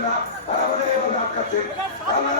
না তারা মনে এবং আটকাচ্ছে তারা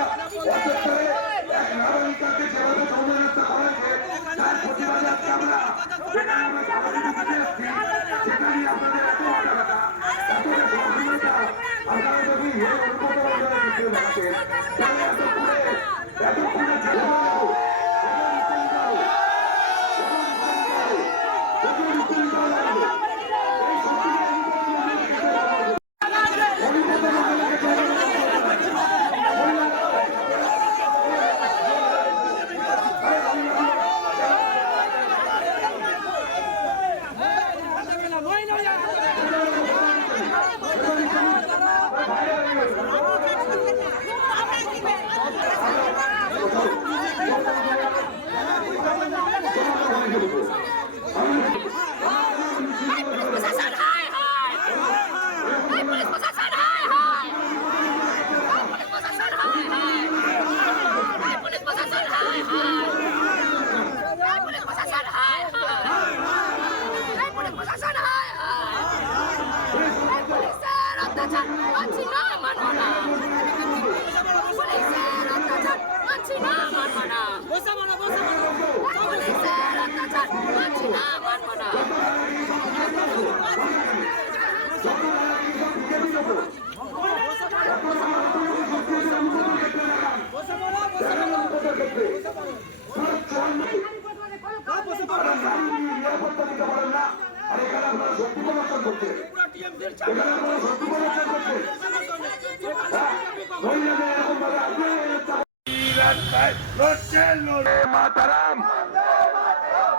মাতারাম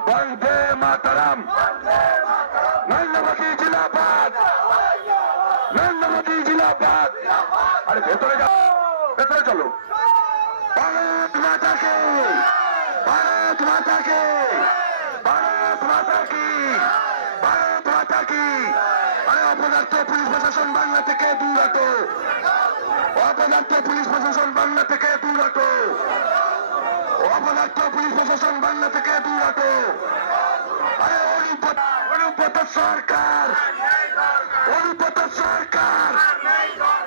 বন্দে মাতারাম নন্দমতি জিলাবাদ নন্দমতি জিলাবাদ আরে ভেতরে যাও ভেতরে চলো ভারত মাতাকে ভারত মাতাকে ভারত মাতা কি? ভারত অপদার্থ পুলিশ প্রশাসন বাংলা থেকে দূর হতো অপদার্থ পুলিশ প্রশাসন বাংলা থেকে দূর হতো অপদার্থ পুলিশ প্রশাসন বাংলা থেকে দূর হতো আরে সরকার। অনুপত সরকার।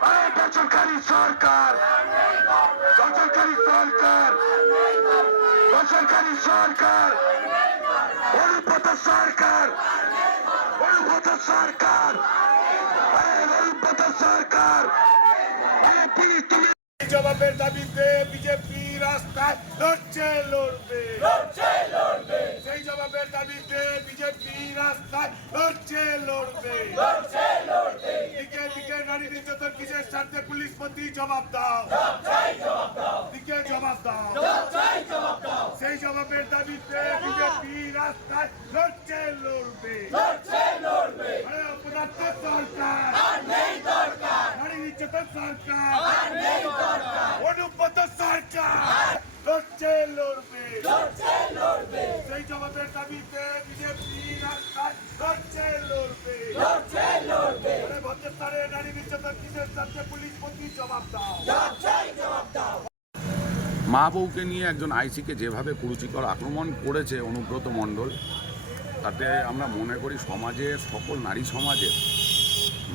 আরে বেসরকারি সরকার বেসরকারি সরকার বেসরকারি সরকার অনুপত সরকার। অনুপত সরকার। অনুপত সরকার। জবাবের দাবিতে বিজেপি রাস্তায় লড়ছে লড়বে। সেই জবাবের দাবিতে বিজেপি রাস্তায় লড়ছে লড়বে। দিকে দিকে নারী নির্যাতন কিসের স্বার্থে পুলিশ মন্ত্রী জবাব দাও। দিকে জবাব দাও। সেই জবাবের দাবিতে বিজেপি রাস্তায় লড়ছে লড়বে। আরে অপরাধ সরকার নারী নির্যাতন সরকার। অনুপত সরকার। লড়ছে লড়বে। সেই জবাবের দাবিতে বিজেপি লড়ছে লড়বে। আরে ভদ্রস্থানে নারী নির্যাতন কিসের সাথে পুলিশ মন্ত্রী জবাব দাও। মা বউকে নিয়ে একজন আইসিকে যেভাবে কুরুচিকর আক্রমণ করেছে অনুব্রত মণ্ডল তাতে আমরা মনে করি সমাজের সকল নারী সমাজের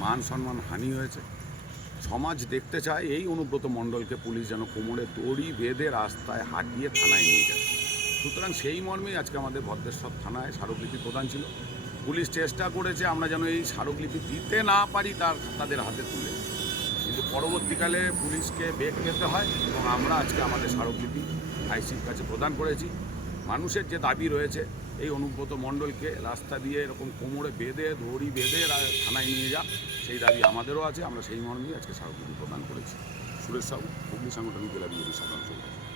মান সম্মান হানি হয়েছে। সমাজ দেখতে চায় এই অনুব্রত মণ্ডলকে পুলিশ যেন কোমরে দড়ি বেঁধে রাস্তায় হাঁটিয়ে থানায় নিয়ে যায়। সুতরাং সেই মর্মেই আজকে আমাদের ভদ্রেশ্বর থানায় স্মারকলিপি প্রদান ছিল। পুলিশ চেষ্টা করেছে আমরা যেন এই স্মারকলিপি দিতে না পারি তার তাদের হাতে তুলে। কিন্তু পরবর্তীকালে পুলিশকে বেগ পেতে হয় এবং আমরা আজকে আমাদের স্মারকলিপি আইসির কাছে প্রদান করেছি। মানুষের যে দাবি রয়েছে এই অনুব্রত মণ্ডলকে রাস্তা দিয়ে এরকম কোমরে বেঁধে ধরি বেঁধে থানায় নিয়ে যা। সেই দাবি আমাদেরও আছে, আমরা সেই মর্মেই আজকে স্মারকলিপি প্রদান করেছি। সুরেশ সাহু হুগলি সাংগঠনিক জেলা বিজেপি সাধারণ সম্পাদক।